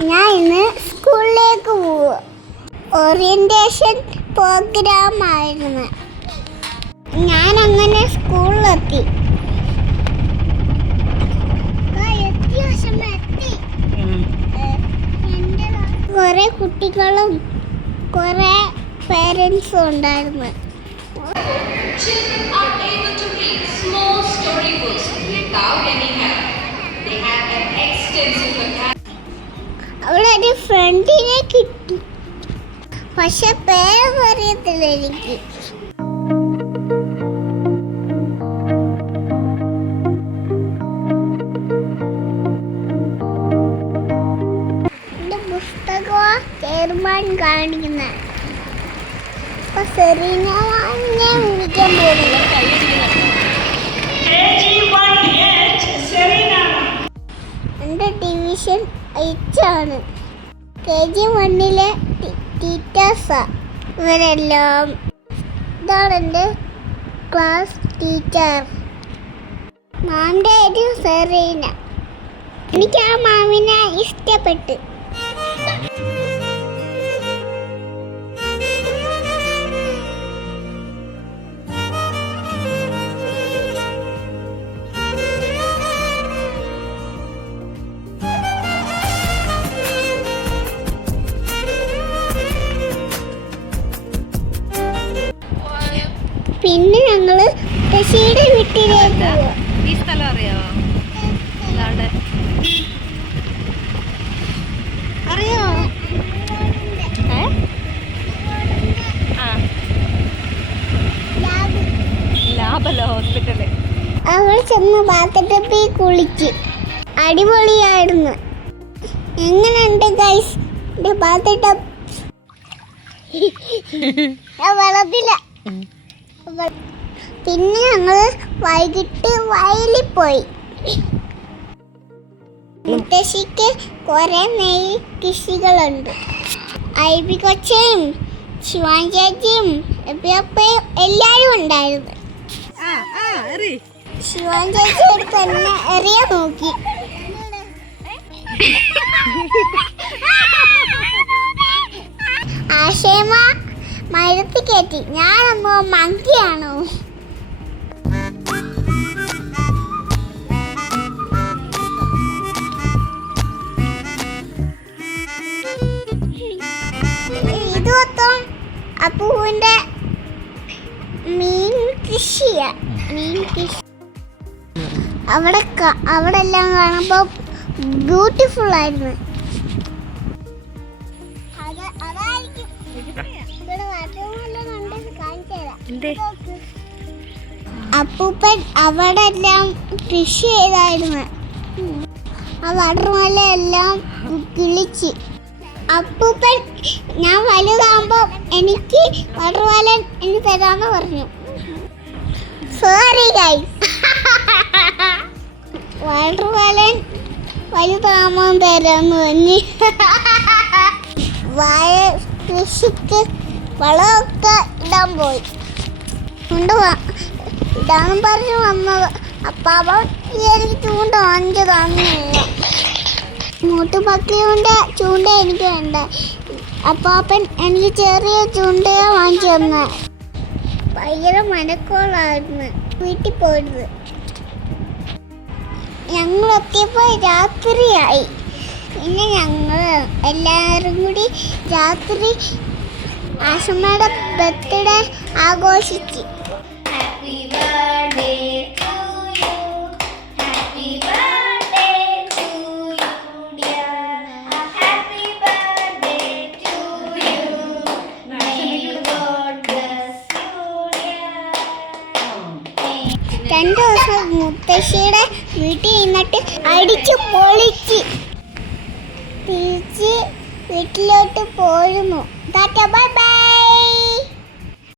ഞാൻ ഇന്ന് സ്കൂളിലേക്ക് പോവുക ഓറിയന്റേഷൻ പ്രോഗ്രാം ആയിരുന്നു. ഞാൻ അങ്ങനെ സ്കൂളിലെത്തി. കുറേ കുട്ടികളും കുറേ പേരൻസും ഉണ്ടായിരുന്നു. They have an excellent അവിടെ ഒരു ഫ്രണ്ടിനെ കിട്ടി. പക്ഷെ പേരൊന്നും അറിയത്തില്ല എനിക്ക്. പുസ്തകമാ ചെയർമാൻ കാണിക്കുന്ന. അപ്പൊ സെറീനെ വിളിക്കാൻ പോകുന്നു എന്റെ ഡിവിഷൻ എയ്റ്റാണ് കെ ജി വണ്ണിലെ ടീച്ചേഴ്സാണ് ഇവരെല്ലാം ഇതാണ് എന്റെ ക്ലാസ് ടീച്ചർ മാമിന്റെ ഒരു സെറീന എനിക്ക് ആ മാമിനെ ഇഷ്ടപ്പെട്ടു. ഞങ്ങൾ ശശിയുടെ വീട്ടിലേക്ക് ഈ സ്ഥലം അറിയോ? ഇതാണ്ട് അറിയോ? ലാഭല്ല ഹോസ്പിറ്റൽ? അവൾ ചെന്ന് ബാത്തട്ടപ്പി കുളിച്ച്. അടിപൊളിയായിരുന്നു. എങ്ങനെയുണ്ട് ഗൈസ് എന്റെ ബാത്തട്ടപ്പ് വെള്ളത്തില്ല വെ- പിന്നെ ഞങ്ങൾ വൈകിട്ട് വയലിൽ പോയി മുത്തശ്ശിക്ക് കുറെ നെയ് കൃഷികളുണ്ട്. ഐബി കൊച്ചയും ശിവാൻ ചേച്ചിയും എപ്പിയപ്പയും എല്ലാവരും ഉണ്ടായിരുന്നു. ശിവാൻ ചേച്ചി എടുത്ത് എന്നെ എറിയാൻ നോക്കി. ആശയമാ മരത്തി കയറ്റി ഞാനൊന്നോ മങ്കിയാണോ? അപ്പുവിന്റെ മീൻ കൃഷിയാ. മീൻ കൃഷി. അവിടെ അവിടെ എല്ലാം കാണുമ്പോൾ ബ്യൂട്ടിഫുൾ ആയിരുന്നു. അപ്പൂപ്പൻ അവിടെ എല്ലാം കൃഷി ചെയ്തായിരുന്നു. ആ വടർമല എല്ലാം കിളിച്ച്. അപ്പൂപ്പൻ ഞാൻ വലുതാകുമ്പോൾ എനിക്ക് വളർവാലൻ എന്ന് തരാമെന്ന് പറഞ്ഞു. സോറി ഗൈ വളർവാലൻ വലുതാകുമ്പോൾ തരാമെന്ന് പറഞ്ഞു. വാഴ കൃഷിക്ക് വളമൊക്കെ ഇടാൻ പോയി. കൊണ്ട് വാ. ഇടാന്ന് പറഞ്ഞു വന്നത് അപ്പാപ്പൻ എനിക്ക് ചൂണ്ട വാങ്ങിച്ചു മൂട്ടുപക്കിയുടെ ചൂണ്ട എനിക്ക് വേണ്ട അപ്പാപ്പൻ എനിക്ക് ചെറിയ ചൂണ്ടയെ വാങ്ങിച്ചു തന്നെ. ഭയങ്കര മനക്കോളായിരുന്നു. വീട്ടിൽ പോയത് ഞങ്ങൾ എത്തിയപ്പോൾ രാത്രിയായി. പിന്നെ ഞങ്ങൾ എല്ലാവരും കൂടി രാത്രി ആശമ്മയുടെ ബർത്ത്ഡേ ആഘോഷിച്ച്. മുത്തശ്ശിയുടെ വീട്ടിൽ നിന്നിട്ട് അടിച്ചു പൊളിച്ച്. തിരിച്ച് വീട്ടിലോട്ട് പോരുന്നു. Bye bye.